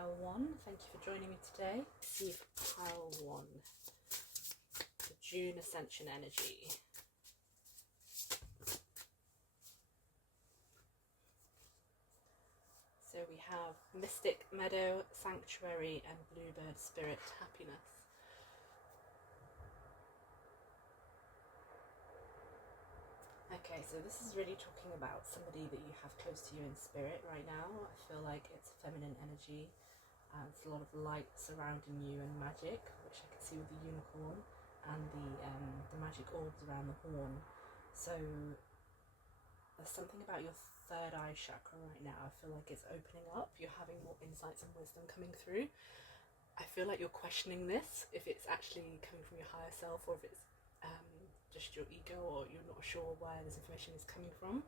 pile 1. Thank you for joining me today. Receive pile 1, the June Ascension energy. So we have Mystic Meadow, Sanctuary, and Bluebird Spirit, Happiness. Okay, so this is really talking about somebody that you have close to you in spirit right now. I feel like it's feminine energy. There's a lot of light surrounding you and magic, which I can see with the unicorn and the magic orbs around the horn. So there's something about your third eye chakra right now. I feel like it's opening up. You're having more insights and wisdom coming through. I feel like you're questioning this, if it's actually coming from your higher self or if it's just your ego, or you're not sure where this information is coming from.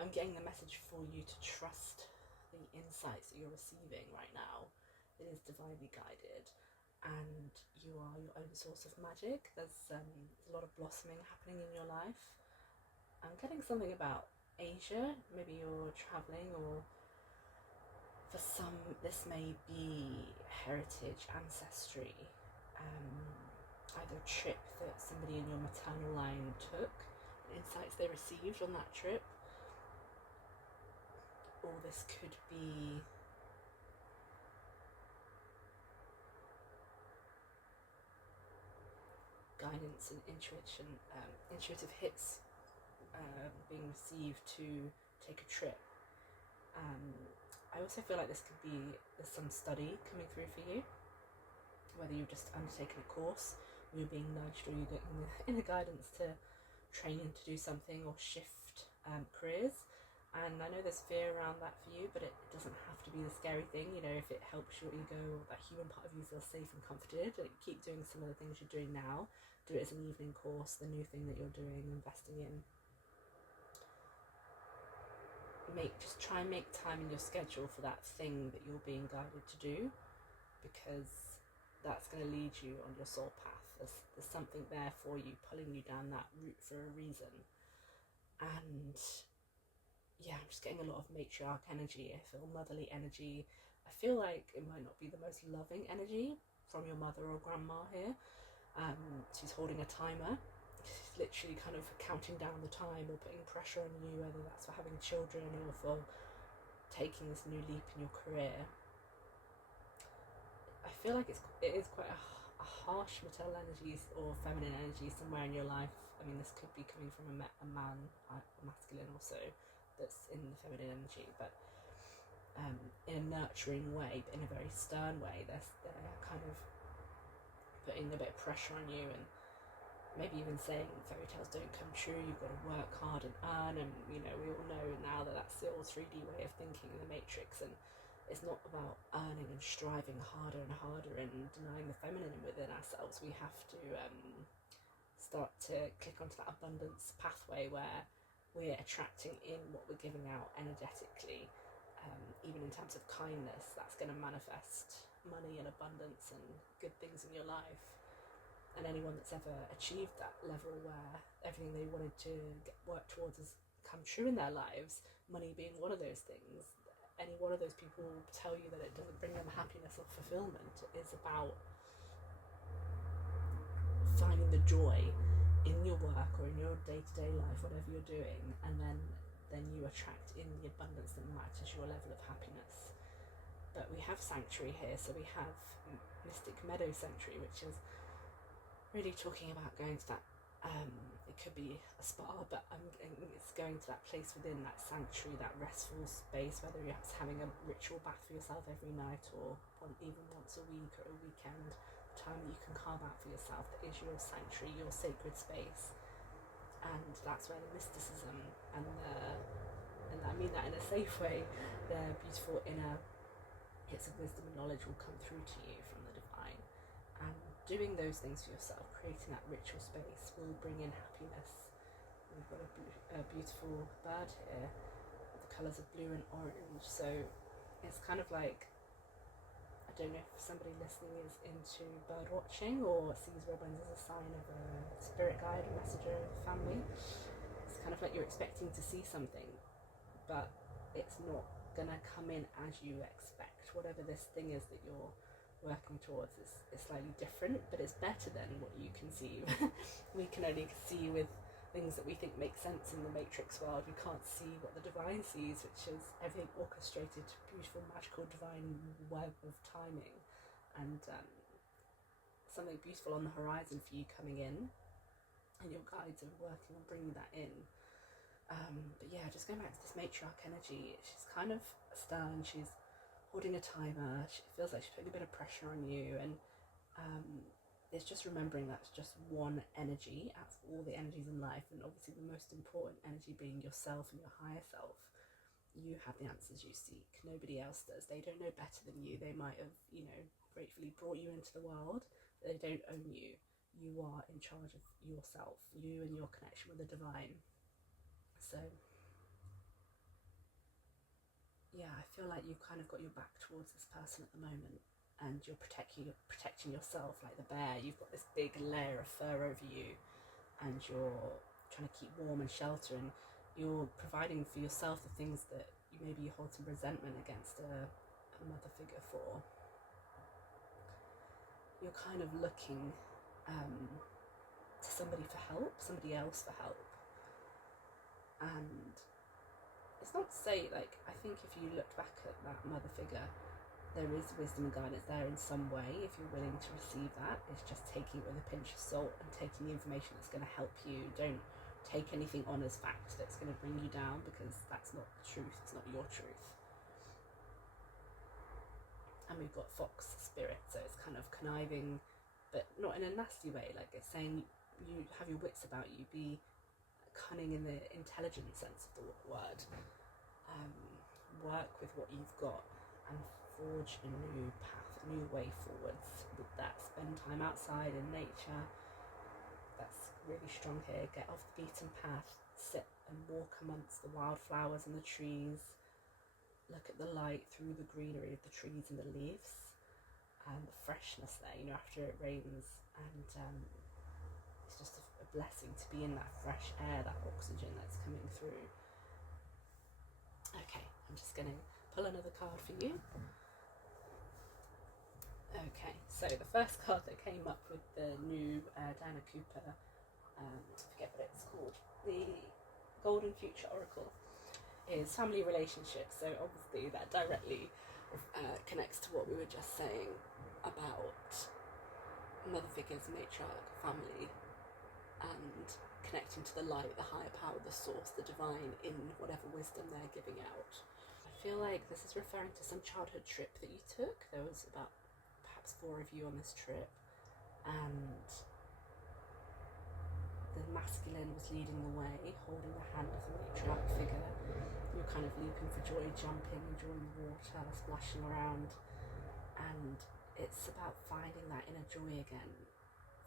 I'm getting the message for you to trust the insights that you're receiving right now. It is divinely guided, and you are your own source of magic. There's a lot of blossoming happening in your life. I'm getting something about Asia. Maybe you're traveling, or for some this may be heritage, ancestry, either a trip that somebody in your maternal line took, insights they received on that trip, or this could be guidance and intuitive hits being received to take a trip. I also feel like this could be there's some study coming through for you, whether you've just undertaken a course, or you're being nudged, or you're getting the inner guidance to train to do something or shift careers. And I know there's fear around that for you, but it doesn't have to be the scary thing. You know, if it helps your ego, that human part of you feel safe and comforted, like, keep doing some of the things you're doing now. Do it as an evening course, the new thing that you're doing, investing in. Just try and make time in your schedule for that thing that you're being guided to do, because that's going to lead you on your soul path. There's something there for you, pulling you down that route for a reason. And yeah, I'm just getting a lot of matriarch energy. I feel motherly energy. I feel like it might not be the most loving energy from your mother or grandma here. She's holding a timer. She's literally kind of counting down the time, or putting pressure on you, whether that's for having children or for taking this new leap in your career. I feel like it is quite a harsh maternal energy or feminine energy somewhere in your life. I mean, this could be coming from a man, masculine also, that's in the feminine energy, but in a nurturing way, but in a very stern way. They're kind of putting a bit of pressure on you, and maybe even saying fairy tales don't come true, you've got to work hard and earn. And you know, we all know now that that's the old 3D way of thinking in the Matrix, and it's not about earning and striving harder and harder and denying the feminine within ourselves. We have to start to click onto that abundance pathway where we're attracting in what we're giving out energetically. Even in terms of kindness, that's going to manifest money and abundance and good things in your life. And anyone that's ever achieved that level where everything they wanted to work towards has come true in their lives, money being one of those things, any one of those people will tell you that it doesn't bring them happiness or fulfillment. It is about finding the joy in your work or in your day-to-day life, whatever you're doing, and then you attract in the abundance that matches your level of happiness. But we have Sanctuary here, so we have Mystic Meadow Sanctuary, which is really talking about going to that, it could be a spa, but it's going to that place within that sanctuary, that restful space, whether you're having a ritual bath for yourself every night, or even once a week or a weekend, time that you can carve out for yourself that is your sanctuary, your sacred space. And that's where the mysticism and I mean that in a safe way, the beautiful inner hits of wisdom and knowledge will come through to you from the divine. And doing those things for yourself, creating that ritual space, will bring in happiness. We've got a beautiful bird here with the colours of blue and orange. So it's kind of like, I don't know if somebody listening is into bird watching or sees robins as a sign of a spirit guide, a messenger of family. It's kind of like you're expecting to see something, but it's not going to come in as you expect. Whatever this thing is that you're working towards is slightly different, but it's better than what you conceive. We can only see with things that we think make sense in the matrix world. We can't see what the divine sees, which is everything orchestrated, beautiful, magical, divine web of timing, and something beautiful on the horizon for you coming in, and your guides are working on bringing that in. But yeah, just going back to this matriarch energy, she's kind of stern, she's holding a timer, she feels like she's putting a bit of pressure on you, and it's just remembering that's just one energy out of all the energies in life, and obviously the most important energy being yourself and your higher self. You have the answers you seek, nobody else does. They don't know better than you. They might have, gratefully brought you into the world, but they don't own you. You are in charge of yourself, you and your connection with the divine. So yeah, I feel like you've kind of got your back towards this person at the moment, and you're protecting yourself like the bear. You've got this big layer of fur over you, and you're trying to keep warm and shelter, and you're providing for yourself the things that maybe you hold some resentment against a mother figure for. You're kind of looking to somebody for help, somebody else for help, and it's not to say, like, I think if you look back at that mother figure, there is wisdom and guidance there in some way if you're willing to receive that. It's just taking it with a pinch of salt and taking the information that's going to help you. Don't take anything on as fact that's going to bring you down, because that's not the truth, it's not your truth. And we've got fox spirit, so it's kind of conniving, but not in a nasty way. Like, it's saying you have your wits about you, be cunning in the intelligent sense of the word. Work with what you've got and forge a new path, a new way forwards with that. Spend time outside in nature. That's really strong here. Get off the beaten path, sit and walk amongst the wildflowers and the trees. Look at the light through the greenery of the trees and the leaves, and the freshness there, after it rains, and it's just a blessing to be in that fresh air, that oxygen that's coming through. Okay, I'm just going to pull another card for you. Okay, so the first card that came up with the new Diana Cooper, I forget what it's called, the Golden Future Oracle, is family relationships. So obviously that directly connects to what we were just saying about mother figures, matriarch, family, and connecting to the light, the higher power, the source, the divine in whatever wisdom they're giving out. I feel like this is referring to some childhood trip that you took. There was about perhaps 4 of you on this trip, and the masculine was leading the way, holding the hand of the matriarch figure. You were kind of leaping for joy, jumping, enjoying the water, splashing around, and it's about finding that inner joy again,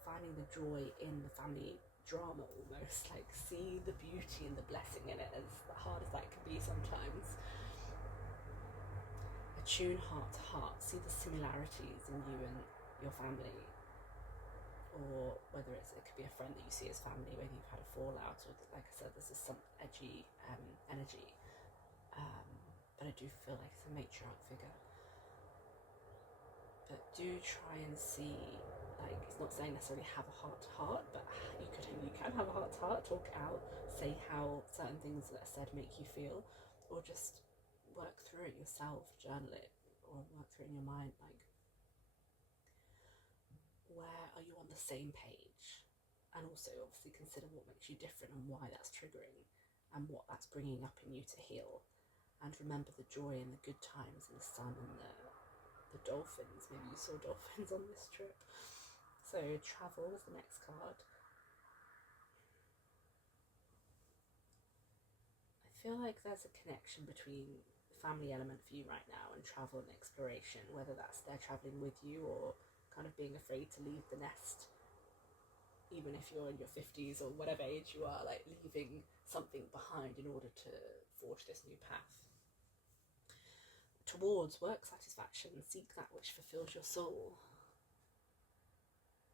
finding the joy in the family drama almost, like see the beauty and the blessing in it, as hard as that can be sometimes. Attune heart to heart, see the similarities in you and your family, or whether it could be a friend that you see as family, whether you've had a fallout, or like I said, this is some edgy energy, but I do feel like it's a matriarch figure. But do try and see, like, it's not saying necessarily have a heart to heart, but you can have a heart to heart, talk it out, say how certain things that are said make you feel, or just work through it yourself, journal it, or work through it in your mind, like, where are you on the same page? And also obviously consider what makes you different and why that's triggering, and what that's bringing up in you to heal. And remember the joy and the good times and the sun and the dolphins. Maybe you saw dolphins on this trip. So travel is the next card. I feel like there's a connection between the family element for you right now and travel and exploration, whether that's they're traveling with you or kind of being afraid to leave the nest, even if you're in your 50s or whatever age you are, like leaving something behind in order to forge this new path. Towards work satisfaction, seek that which fulfills your soul.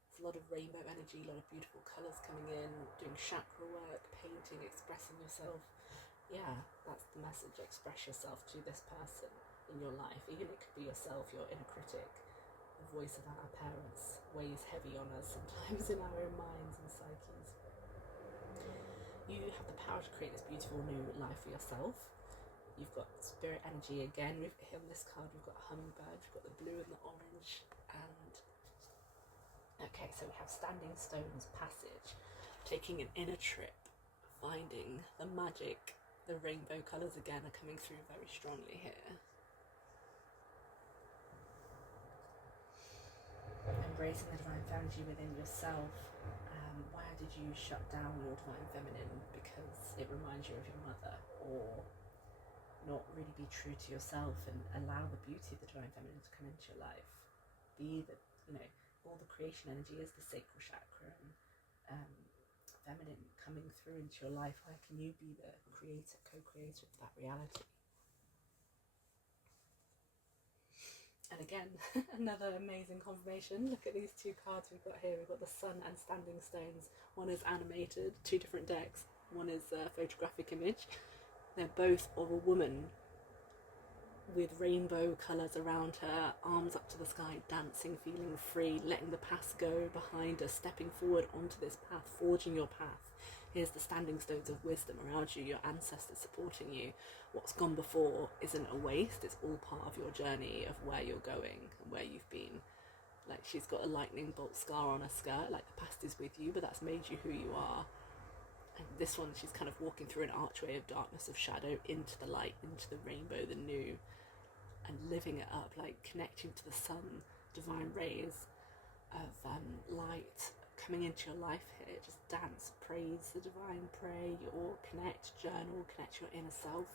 There's a lot of rainbow energy, a lot of beautiful colours coming in, doing chakra work, painting, expressing yourself, yeah, that's the message. Express yourself to this person in your life. Even it could be yourself, your inner critic. The voice of our parents weighs heavy on us sometimes in our own minds and psyches. You have the power to create this beautiful new life for yourself. You've got spirit energy again. We've on this card, we've got a hummingbird, we've got the blue and the orange, and okay, so we have standing stones passage, taking an inner trip, finding the magic. The rainbow colours again are coming through very strongly here. Embracing the divine energy within yourself. Why did you shut down your divine feminine? Because it reminds you of your mother, or not really be true to yourself and allow the beauty of the divine feminine to come into your life. Be the, all the creation energy is the sacral chakra, and feminine coming through into your life. Where can you be the creator, co-creator of that reality? And again, another amazing confirmation. Look at these two cards we've got here. We've got the sun and standing stones. One is animated, two different decks. One is a photographic image. They're both of a woman with rainbow colours around her, arms up to the sky, dancing, feeling free, letting the past go behind her, stepping forward onto this path, forging your path. Here's the standing stones of wisdom around you, your ancestors supporting you. What's gone before isn't a waste, it's all part of your journey of where you're going and where you've been. Like, she's got a lightning bolt scar on her skirt, like the past is with you, but that's made you who you are. And this one, she's kind of walking through an archway of darkness, of shadow, into the light, into the rainbow, the new, and living it up, like connecting to the sun, divine rays of light coming into your life here. Just dance, praise the divine, pray, or connect, journal, connect your inner self.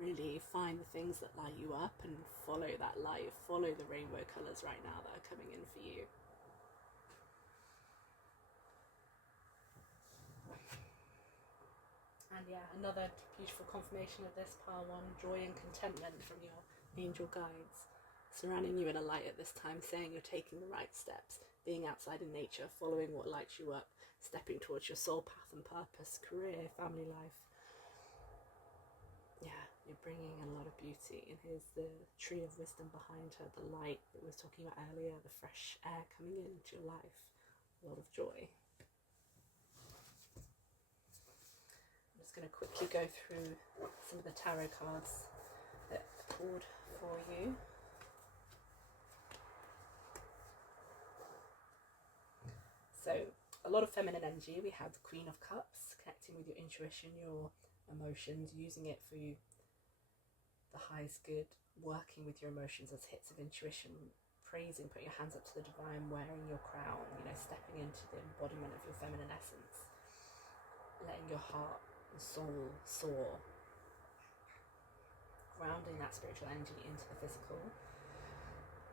Really find the things that light you up and follow that light, follow the rainbow colours right now that are coming in for you. And yeah, another beautiful confirmation of this, pile one, joy and contentment from your angel guides surrounding you in a light at this time, saying you're taking the right steps, being outside in nature, following what lights you up, stepping towards your soul path and purpose, career, family life. Yeah, you're bringing a lot of beauty. And here's the tree of wisdom behind her, the light that we were talking about earlier, the fresh air coming into your life, a lot of joy. I'm just going to quickly go through some of the tarot cards that I pulled for you. So, a lot of feminine energy. We have the Queen of Cups, connecting with your intuition, your emotions, using it for you, the highest good, working with your emotions as hits of intuition, praising, putting your hands up to the divine, wearing your crown, stepping into the embodiment of your feminine essence, letting your heart and soul soar, grounding that spiritual energy into the physical.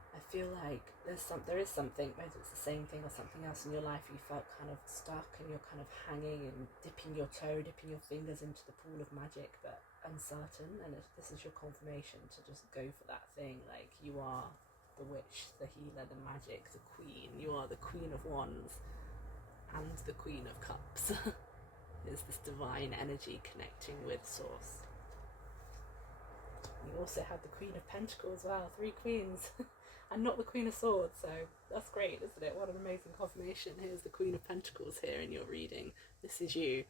I feel like there is something, whether it's the same thing or something else in your life, you felt kind of stuck and you're kind of hanging and dipping your toe, dipping your fingers into the pool of magic, but uncertain. And this is your confirmation to just go for that thing. Like, you are the witch, the healer, the magic, the queen. You are the Queen of Wands and the Queen of Cups. There's this divine energy connecting with Source. You also have the Queen of Pentacles as well, 3 queens. And not the Queen of Swords, so that's great, isn't it? What an amazing confirmation. Here's the Queen of Pentacles here in your reading. This is you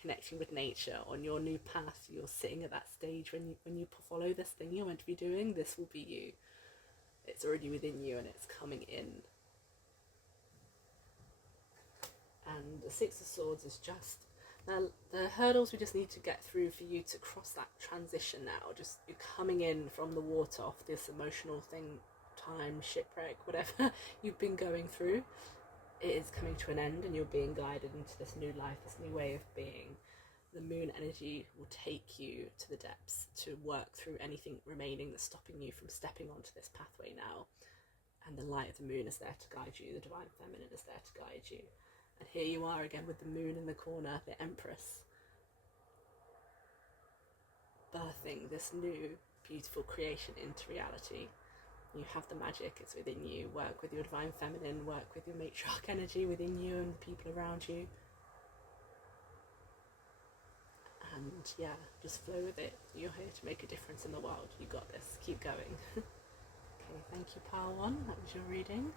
connecting with nature on your new path. You're sitting at that stage when you follow this thing you're meant to be doing. This will be you. It's already within you and it's coming in. And the Six of Swords is just the hurdles we just need to get through for you to cross that transition now. Just you're coming in from the water off this emotional thing, time, shipwreck, whatever you've been going through. It is coming to an end and you're being guided into this new life, this new way of being. The moon energy will take you to the depths to work through anything remaining that's stopping you from stepping onto this pathway now. And the light of the moon is there to guide you. The divine feminine is there to guide you. And here you are again with the moon in the corner, the Empress, birthing this new beautiful creation into reality. You have the magic, it's within you. Work with your divine feminine, work with your matriarch energy within you and the people around you. and yeah, just flow with it. You're here to make a difference in the world. You got this. Keep going. Okay, thank you, Pile 1. That was your reading.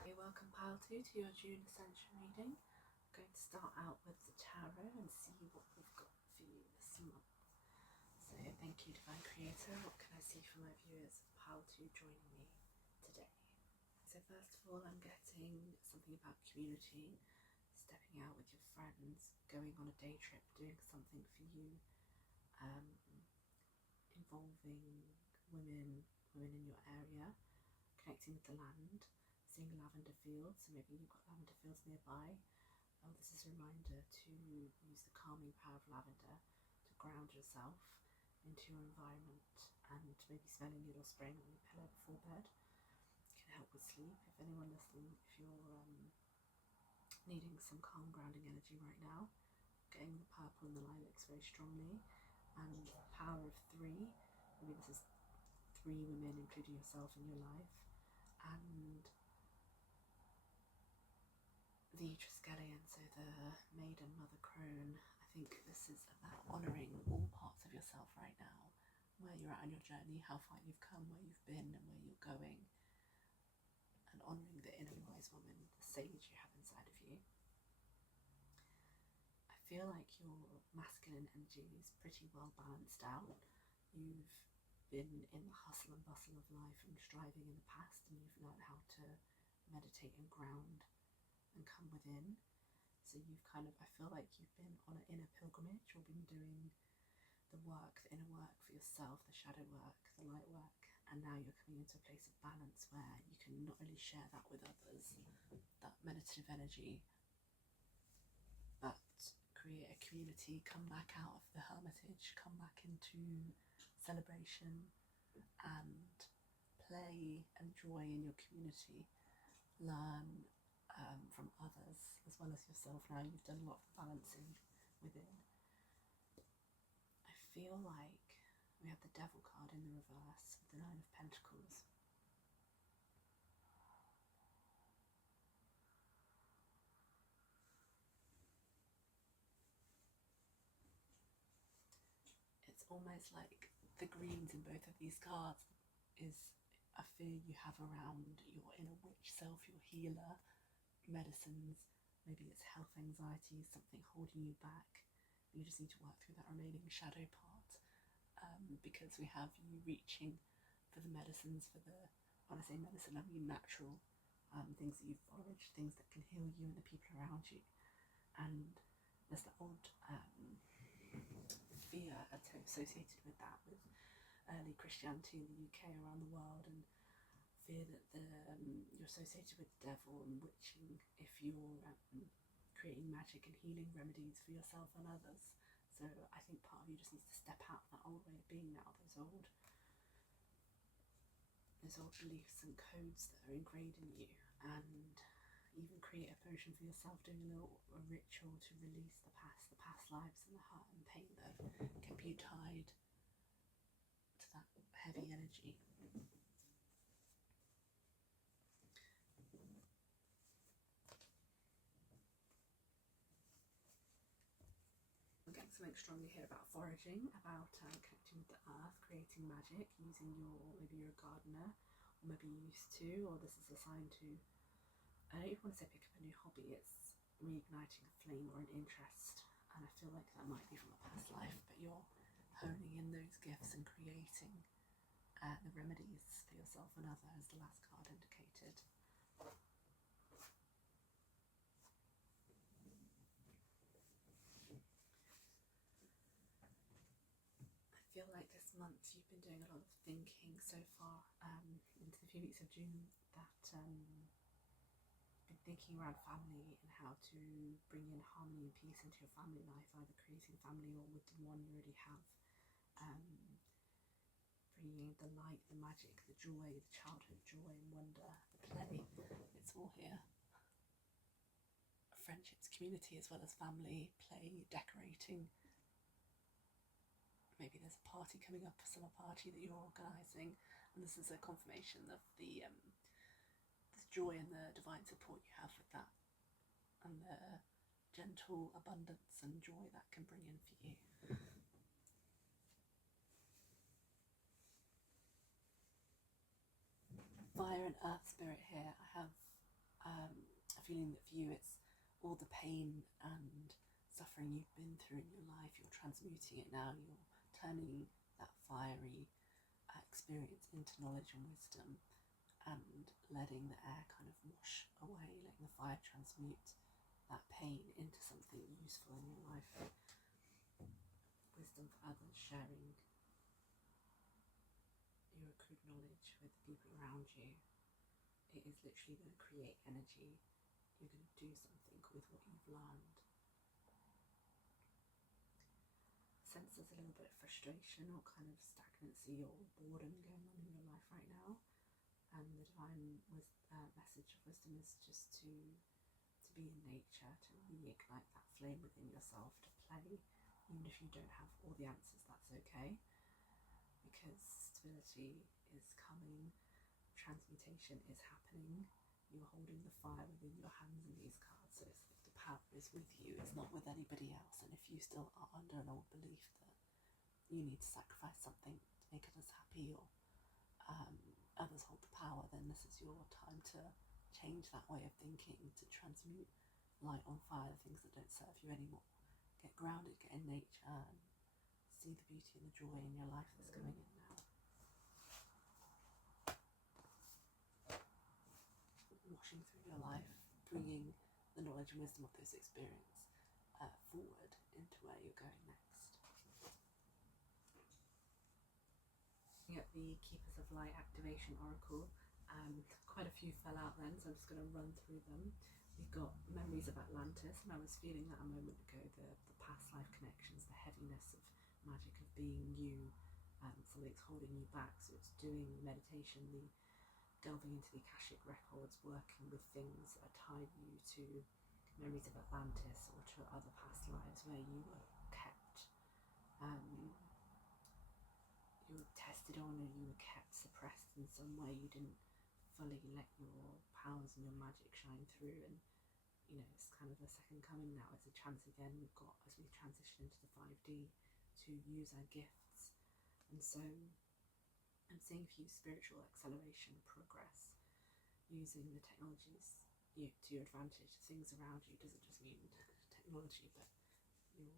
Okay, welcome, Pile 2, to your June Ascension reading. I'm going to start out with the tarot and see what we've got for you this month. So thank you, Divine Creator. What can I see for my viewers? Pile 2 joining me today. So first of all, I'm getting something about community, stepping out with your friends, going on a day trip, doing something for you, involving women in your area, connecting with the land, seeing lavender fields. So maybe you've got lavender fields nearby. This is a reminder to use the calming power of lavender to ground yourself into your environment, and maybe smelling it or spraying it on your pillow before bed can help with sleep. If anyone listening, if you're needing some calm grounding energy right now, getting the purple and the lilacs very strongly, and the power of 3. Maybe this is 3 women, including yourself, in your life, and the Triskelion, so the maiden mother crone. I think this is about honouring all parts of yourself right now, where you're at on your journey, how far you've come, where you've been and where you're going, and honouring the inner wise woman, the sage you have inside of you. I feel like your masculine energy is pretty well balanced out. You've been in the hustle and bustle of life and striving in the past, and you've learned how to meditate and ground and come within. So you've kind of, I feel like you've been on an inner pilgrimage, or been doing the work, the inner work for yourself, the shadow work, the light work, and now you're coming into a place of balance where you can not only share that with others, that meditative energy, but create a community, come back out of the hermitage, come back into celebration and play and joy in your community, learn from others as well as yourself. Now you've done a lot of balancing within. I feel like we have the Devil card in the reverse with the 9 of Pentacles. It's almost like the greens in both of these cards is a fear you have around your inner witch self, your healer, medicines. Maybe it's health anxiety, something holding you back. You just need to work through that remaining shadow part, because we have you reaching for the medicines, for the, when I say medicine, I mean natural things that you've foraged, things that can heal you and the people around you. And there's that old fear associated with that, with early Christianity in the UK, around the world, and fear that you're associated with the devil and witching if you're creating magic and healing remedies for yourself and others. So I think part of you just needs to step out of that old way of being now, those old beliefs and codes that are ingrained in you, and even create a potion for yourself, doing a ritual to release the past lives and the hurt and pain that have kept you tied to that heavy energy. I'm getting something strongly here about foraging, about connecting with the earth, creating magic, using maybe you're a gardener, or maybe you used to, or this is a sign to, I don't even want to say pick up a new hobby, it's reigniting a flame or an interest, and I feel like that might be from a past life, but you're honing in those gifts and creating the remedies for yourself and others, as the last card indicated. I feel like this month you've been doing a lot of thinking so far into the few weeks of June, that been thinking around family and how to bring in harmony and peace into your family life, either creating family or with the one you already have, bringing the light, the magic, the joy, the childhood joy and wonder, the play, it's all here. Friendships, community, as well as family, play, decorating. Maybe there's a party coming up, a summer party that you're organising, and this is a confirmation of the this joy and the divine support you have with that, and the gentle abundance and joy that can bring in for you. Fire and earth spirit here. I have a feeling that for you it's all the pain and suffering you've been through in your life. You're transmuting it now. You're turning that fiery experience into knowledge and wisdom, and letting the air kind of wash away, letting the fire transmute that pain into something useful in your life. Wisdom for others, sharing your accrued knowledge with the people around you. It is literally going to create energy. You're going to do something with what you've learned. Sense there's a little bit of frustration or kind of stagnancy or boredom going on in your life right now, and the divine message of wisdom is just to be in nature, to reignite that flame within yourself, to play. Even if you don't have all the answers, that's okay, because stability is coming, transmutation is happening. You're holding the fire within your hands in these cards, so it's like the power is with you, it's not with anybody else. And if you still are under an old belief that you need to sacrifice something to make others happy, or others hold the power, then this is your time to change that way of thinking, to transmute, light on fire the things that don't serve you anymore. Get grounded, get in nature, and see the beauty and the joy in your life that's going in now. Washing through your life, bringing the knowledge and wisdom of this experience forward into where you're going next. At the Keepers of Light Activation Oracle, quite a few fell out then, so I'm just going to run through them. We've got memories of Atlantis, and I was feeling that a moment ago, the past life connections, the heaviness of magic of being you, something's holding you back, so it's doing meditation, the delving into the Akashic records, working with things that tied you to memories of Atlantis or to other past lives where you were kept, you were tested on, or you were kept suppressed in some way. You didn't fully let your powers and your magic shine through, and you know, it's kind of a second coming now. It's a chance again we've got as we transition into the 5D to use our gifts. And so I'm seeing for you spiritual acceleration, progress, using the technologies to your advantage. Things around you doesn't just mean technology, but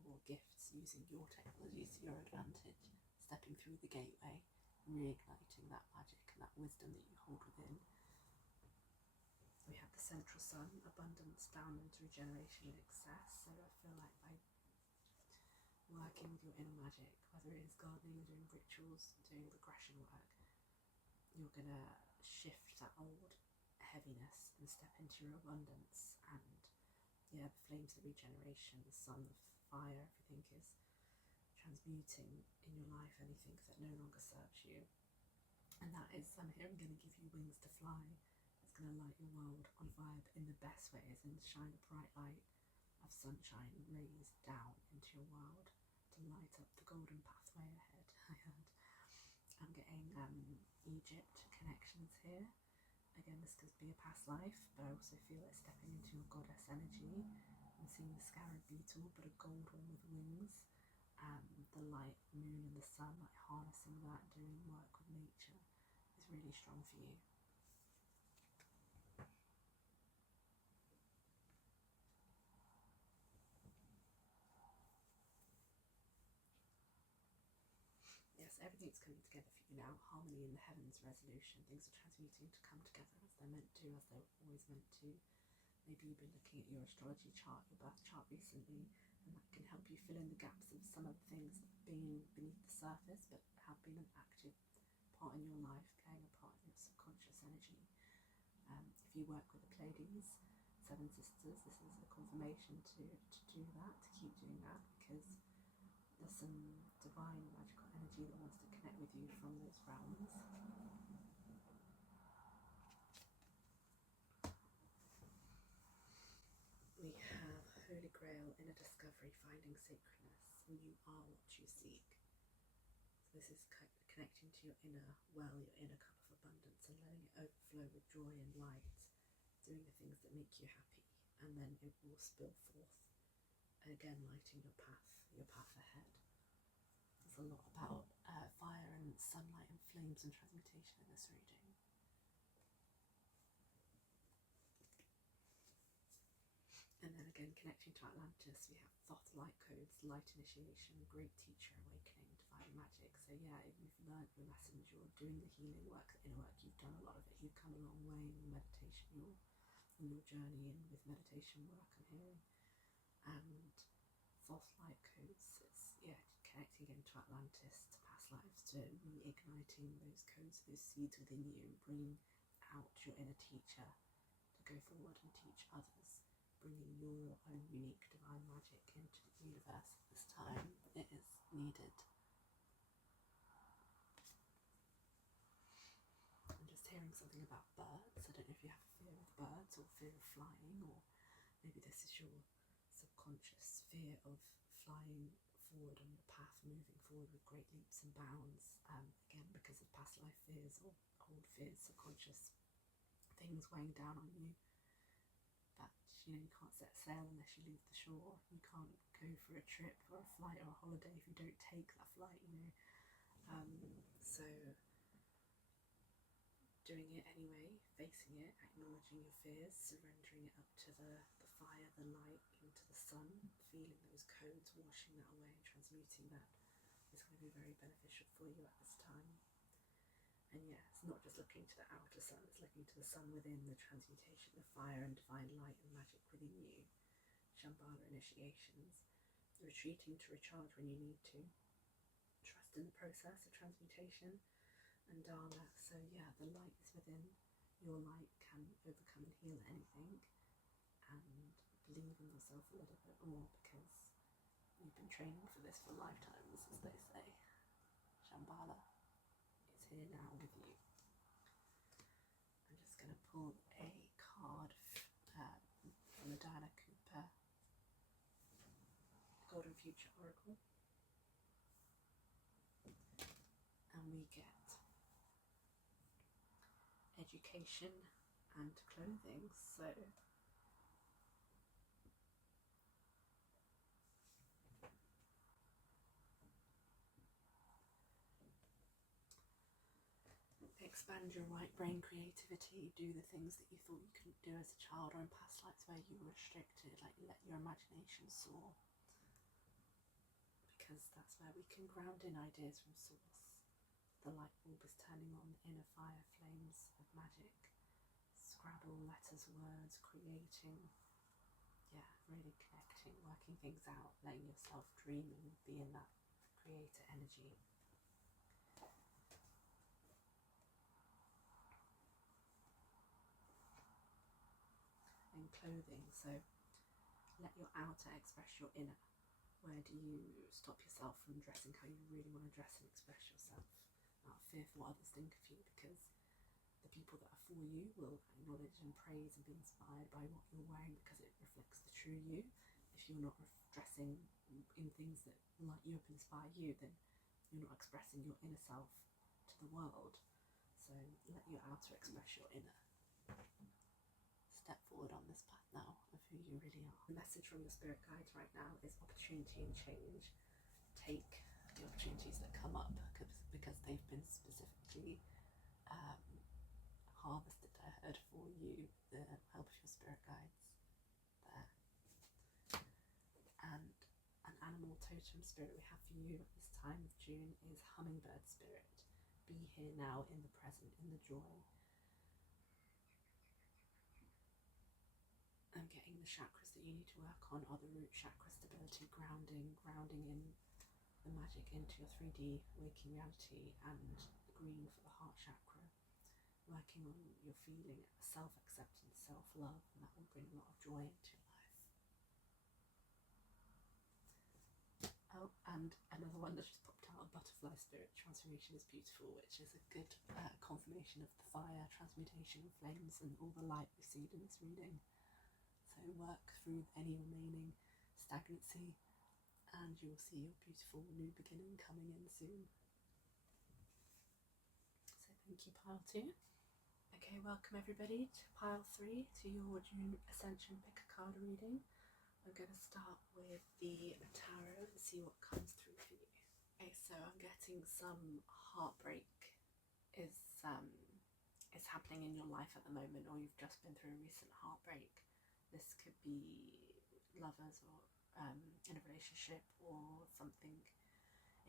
your gifts, using your technologies to your advantage, stepping through the gateway, reigniting that magic and that wisdom that you hold within. We have the central sun, abundance, downwards, regeneration and excess. So I feel like by working with your inner magic, whether it is gardening or doing rituals, doing regression work, you're going to shift that old heaviness and step into your abundance. And yeah, the flames of regeneration, the sun, the fire, everything is transmuting in your life anything that no longer serves you. And that is, I'm here, I'm going to give you wings to fly. It's going to light your world on fire, but in the best ways, and shine a bright light of sunshine rays down into your world to light up the golden pathway ahead. I'm getting Egypt connections here. Again, this could be a past life, but I also feel like stepping into your goddess energy. I'm seeing the scarab beetle, but a gold one with wings. The light, moon and the sun, like harnessing that, doing work with nature is really strong for you. Yes, everything's coming together for you now. Harmony in the heavens, resolution. Things are transmuting to come together as they're meant to, as they're always meant to. Maybe you've been looking at your astrology chart, your birth chart recently, and that can help you fill in the gaps of some of the things that have been beneath the surface but have been an active part in your life, playing a part in your subconscious energy. If you work with the Pleiades, Seven Sisters, this is a confirmation to do that, to keep doing that, because there's some divine magical energy that wants to connect with you from those realms. We have Holy Grail, inner discovery, finding sacredness, and you are what you seek. So this is connecting to your inner well, your inner cup of abundance, and letting it overflow with joy and light, doing the things that make you happy, and then it will spill forth, again lighting your path ahead. There's a lot about fire and sunlight and flames and transmutation in this reading. And then again, connecting to Atlantis, we have Thoth light codes, light initiation, great teacher, awakening, divine magic. So yeah, you've learned your lessons, you're doing the healing work, the inner work, you've done a lot of it, you've come a long way in your meditation, in your journey and with meditation work I'm hearing. And Thoth light codes, it's connecting again to Atlantis, to past lives, to reigniting those codes, those seeds within you, and bringing out your inner teacher to go forward and teach others, bringing your own unique divine magic into the universe at this time. It is needed. I'm just hearing something about birds. I don't know if you have a fear of birds or fear of flying, or maybe this is your subconscious fear of flying forward on your path, moving forward with great leaps and bounds, again because of past life fears or old fears, subconscious things weighing down on you. That you can't set sail unless you leave the shore. You can't go for a trip or a flight or a holiday if you don't take that flight, so doing it anyway, facing it, acknowledging your fears, surrendering it up to the fire, the light, into the sun, feeling those codes, washing that away and transmuting that is going to be very beneficial for you at this time. And yeah, it's not just looking to the outer sun, it's looking to the sun within, the transmutation, the fire and divine light and magic within you. Shambhala initiations, retreating to recharge when you need to, trust in the process of transmutation, and Dharma. So yeah, the light is within, your light can overcome and heal anything, and believe in yourself a little bit more because you've been training for this for lifetimes, as they say. Shambhala is here now with you. I'm just going to pull a card from the Diana Cooper Golden Future Oracle, and we get education and clothing. So expand your right brain creativity, do the things that you thought you couldn't do as a child or in past lives where you were restricted, like let your imagination soar, because that's where we can ground in ideas from source. The light bulb is turning on, the inner fire flames of magic, Scrabble, letters, words, creating, really connecting, working things out, letting yourself dream and be in that creator energy. And clothing, so let your outer express your inner. Where do you stop yourself from dressing how you really want to dress and express yourself, not fearful what others think of you, because the people that are for you will acknowledge and praise and be inspired by what you're wearing because it reflects the true you. If you're not dressing in things that light you up and inspire you, then you're not expressing your inner self to the world. So let your outer express your inner. Step forward on this path now of who you really are. The message from the spirit guides right now is opportunity and change. Take the opportunities that come up because they've been specifically harvested, I heard, for you, the help of your spirit guides there. And an animal totem spirit we have for you at this time of June is hummingbird spirit. Be here now in the present, in the joy. I'm getting the chakras that you need to work on are the root chakra, stability, grounding in the magic into your 3D waking reality, and the green for the heart chakra, working on your feeling self-acceptance, self-love, and that will bring a lot of joy into your life. Oh, and another one that just popped out, butterfly spirit, transformation is beautiful, which is a good confirmation of the fire, transmutation, flames, and all the light we see in this reading. So work through any remaining stagnancy and you'll see your beautiful new beginning coming in soon. So thank you, Pile 2. Okay, welcome everybody to Pile 3, to your June Ascension pick a card reading. I'm going to start with the tarot and see what comes through for you. Okay, so I'm getting some heartbreak is happening in your life at the moment, or you've just been through a recent heartbreak. This could be lovers, or in a relationship, or something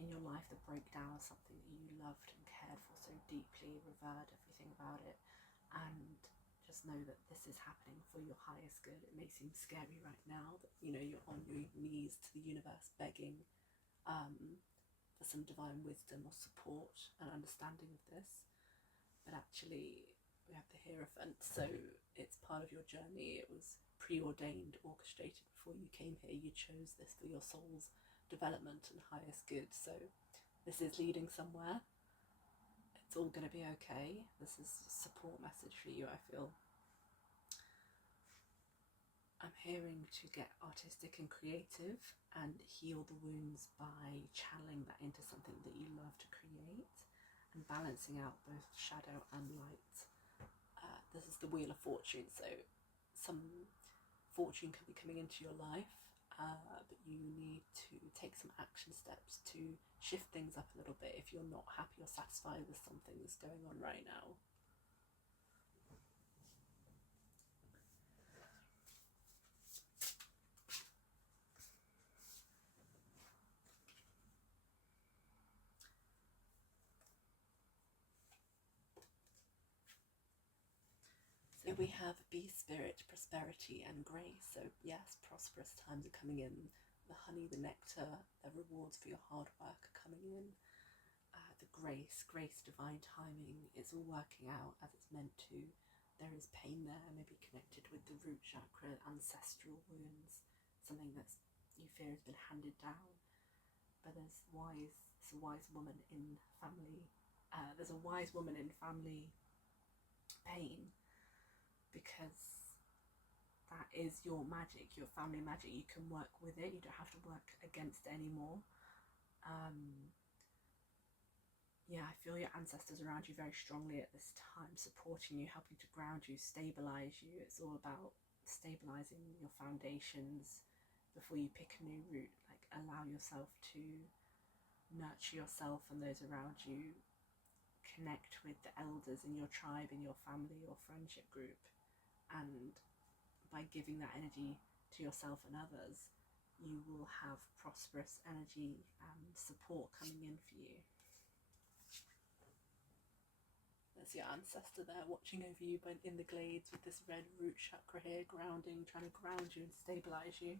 in your life that broke down, something that you loved and cared for so deeply, revered everything about it, and just know that this is happening for your highest good. It may seem scary right now that you're on your knees to the universe begging for some divine wisdom or support and understanding of this, but actually we have the Hierophant, so it's part of your journey. It was preordained, orchestrated before you came here. You chose this for your soul's development and highest good, so this is leading somewhere. It's all going to be okay. This is a support message for you, I feel. I'm hearing to get artistic and creative and heal the wounds by channeling that into something that you love to create and balancing out both shadow and light. This is the Wheel of Fortune, so some fortune can be coming into your life, but you need to take some action steps to shift things up a little bit if you're not happy or satisfied with something that's going on right now. Here we have bee spirit, prosperity and grace. So yes, prosperous times are coming in. The honey, the nectar, the rewards for your hard work are coming in. The grace, divine timing, it's all working out as it's meant to. There is pain there, maybe connected with the root chakra, ancestral wounds, something that you fear has been handed down. But there's a wise woman in family. There's a wise woman in family pain, because that is your magic, your family magic. You can work with it, you don't have to work against it anymore. Yeah, I feel your ancestors around you very strongly at this time, supporting you, helping to ground you, stabilize you. It's all about stabilizing your foundations before you pick a new route. Like, allow yourself to nurture yourself and those around you. Connect with the elders in your tribe, in your family or friendship group, and by giving that energy to yourself and others, you will have prosperous energy and support coming in for you. There's your ancestor there watching over you in the glades with this red root chakra here, grounding, trying to ground you and stabilize you.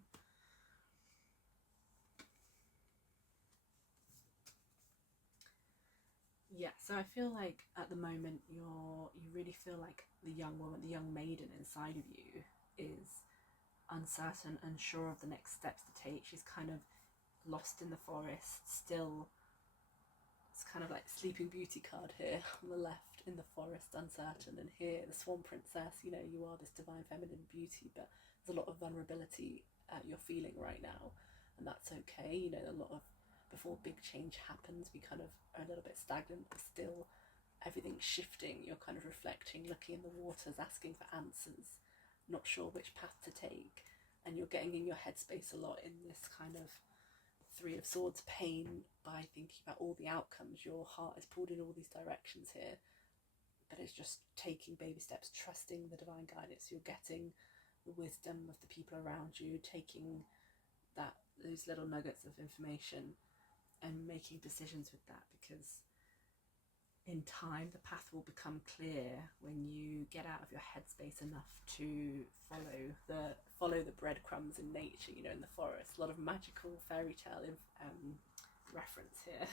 Yeah, so I feel like at the moment you really feel like the young woman, the young maiden inside of you is uncertain, unsure of the next steps to take. She's kind of lost in the forest, still. It's kind of like Sleeping Beauty card here on the left, in the forest, uncertain, and here the Swan Princess. You are this divine feminine beauty, but there's a lot of vulnerability you're feeling right now, and that's okay. A lot of, before big change happens, we kind of are a little bit stagnant, but still everything's shifting. You're kind of reflecting, looking in the waters, asking for answers, not sure which path to take, and you're getting in your headspace a lot in this kind of Three of Swords pain by thinking about all the outcomes. Your heart is pulled in all these directions here, but it's just taking baby steps, trusting the divine guidance. You're getting the wisdom of the people around you, taking those little nuggets of information and making decisions with that, because in time the path will become clear when you get out of your headspace enough to follow the breadcrumbs in nature, in the forest. A lot of magical fairy tale reference here.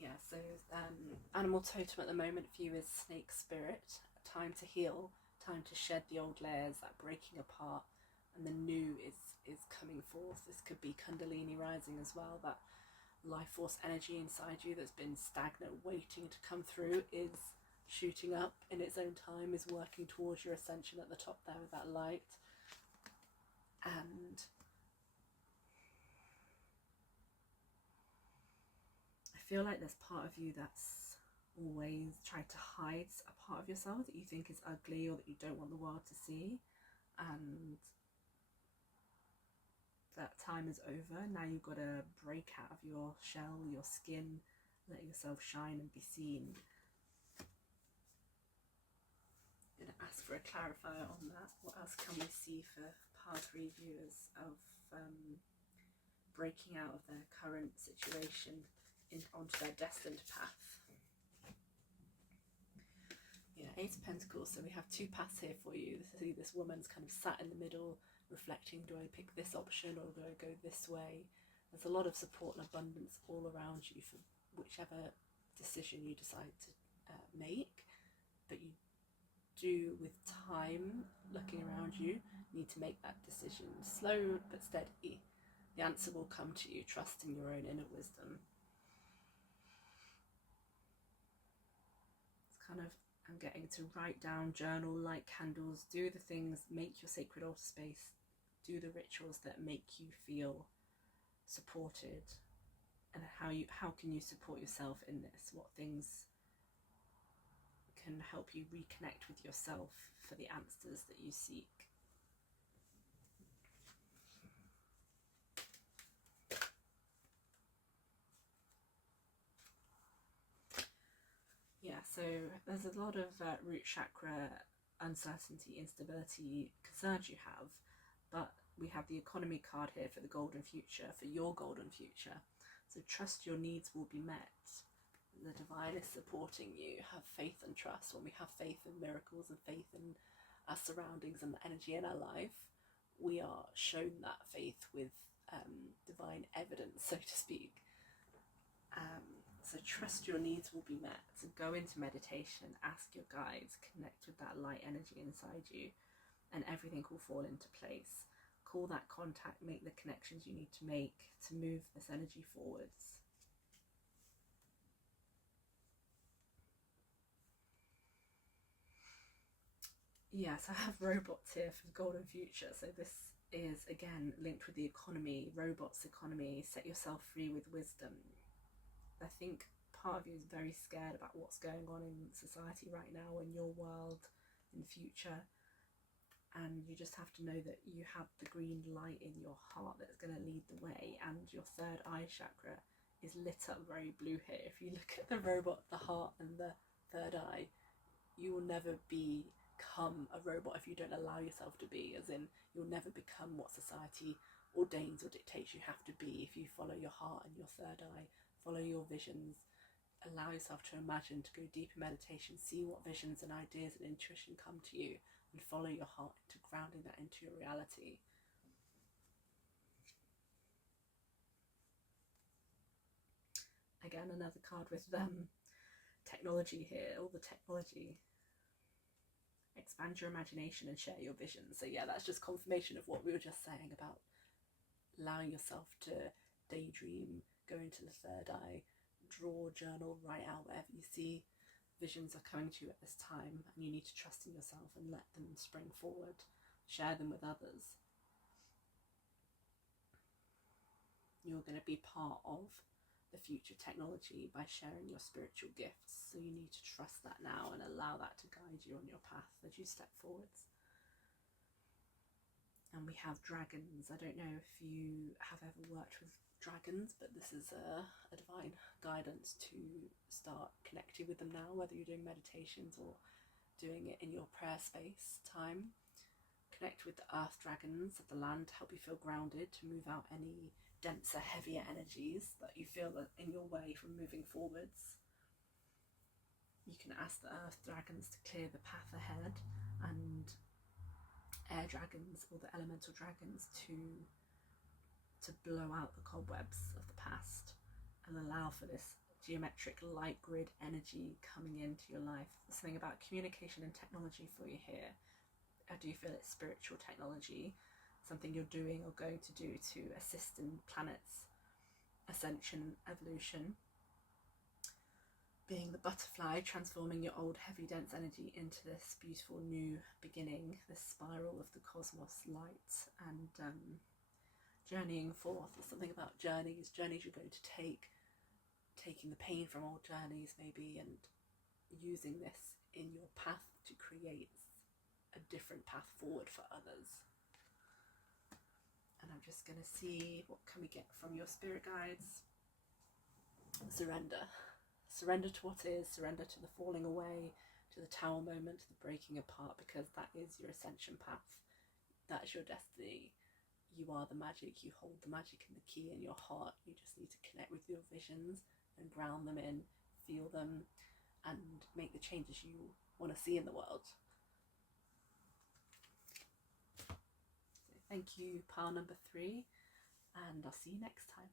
Yeah, so animal totem at the moment for you is snake spirit. Time to heal, time to shed the old layers, that breaking apart, and the new is coming forth. This could be Kundalini rising as well, that life force energy inside you that's been stagnant, waiting to come through, is shooting up in its own time, is working towards your ascension at the top there with that light. And feel like there's part of you that's always tried to hide a part of yourself that you think is ugly or that you don't want the world to see, and that time is over. Now you've got to break out of your shell, your skin, let yourself shine and be seen. I'm going to ask for a clarifier on that. What else can we see for Part 3 viewers of breaking out of their current situation onto their destined path? Yeah, Eight of Pentacles. So we have two paths here for you. This woman's kind of sat in the middle, reflecting, do I pick this option or do I go this way? There's a lot of support and abundance all around you for whichever decision you decide to make, but you do, with time looking around you, need to make that decision. Slow but steady. The answer will come to you. Trust in your own inner wisdom. It's kind of, I'm getting to write down, journal, light candles, do the things, make your sacred altar space, do the rituals that make you feel supported. And how can you support yourself in this? What things can help you reconnect with yourself for the answers that you seek? Yeah, so there's a lot of root chakra uncertainty, instability, concerns you have, but we have the economy card here for the golden future, for your golden future. So trust your needs will be met. The divine is supporting you. Have faith and trust. When we have faith in miracles and faith in our surroundings and the energy in our life, we are shown that faith with divine evidence, so to speak. So trust your needs will be met. So go into meditation, ask your guides, connect with that light energy inside you, and everything will fall into place. Call that contact, make the connections you need to make to move this energy forwards. Yes, I have robots here for the golden future. So this is again linked with the economy, robots economy. Set yourself free with wisdom. I think part of you is very scared about what's going on in society right now, in your world, in the future. And you just have to know that you have the green light in your heart that's going to lead the way, and your third eye chakra is lit up very blue here. If you look at the robot, the heart and the third eye, you will never become a robot if you don't allow yourself to be, as in you'll never become what society ordains or dictates you have to be if you follow your heart and your third eye, follow your visions, allow yourself to imagine, to go deep in meditation, see what visions and ideas and intuition come to you, and follow your heart into grounding that into your reality. Again, another card with technology here, all the technology. Expand your imagination and share your vision. So yeah, that's just confirmation of what we were just saying about allowing yourself to daydream, go into the third eye, draw, journal, write out whatever you see. Visions are coming to you at this time, and you need to trust in yourself and let them spring forward. Share them with others. You're going to be part of the future technology by sharing your spiritual gifts. So you need to trust that now and allow that to guide you on your path as you step forwards. And we have dragons. I don't know if you have ever worked with dragons, but this is a divine guidance to start connecting with them now, whether you're doing meditations or doing it in your prayer space time. Connect with the earth dragons of the land to help you feel grounded, to move out any denser, heavier energies that you feel are in your way from moving forwards. You can ask the earth dragons to clear the path ahead, and air dragons or the elemental dragons to blow out the cobwebs of the past and allow for this geometric light grid energy coming into your life. There's something about communication and technology for you here. I do feel it's spiritual technology, something you're doing or going to do to assist in planets' ascension, evolution. Being the butterfly, transforming your old heavy dense energy into this beautiful new beginning, this spiral of the cosmos light, and journeying forth. There's something about journeys you're going to take taking the pain from old journeys maybe and using this in your path to create a different path forward for others. And I'm just going to see what can we get from your spirit guides. Surrender. Surrender to what is, surrender to the falling away, to the tower moment, to the breaking apart, because that is your ascension path. That's your destiny. You are the magic. You hold the magic and the key in your heart. You just need to connect with your visions and ground them in, feel them, and make the changes you want to see in the world. So thank you, pile number 3, and I'll see you next time.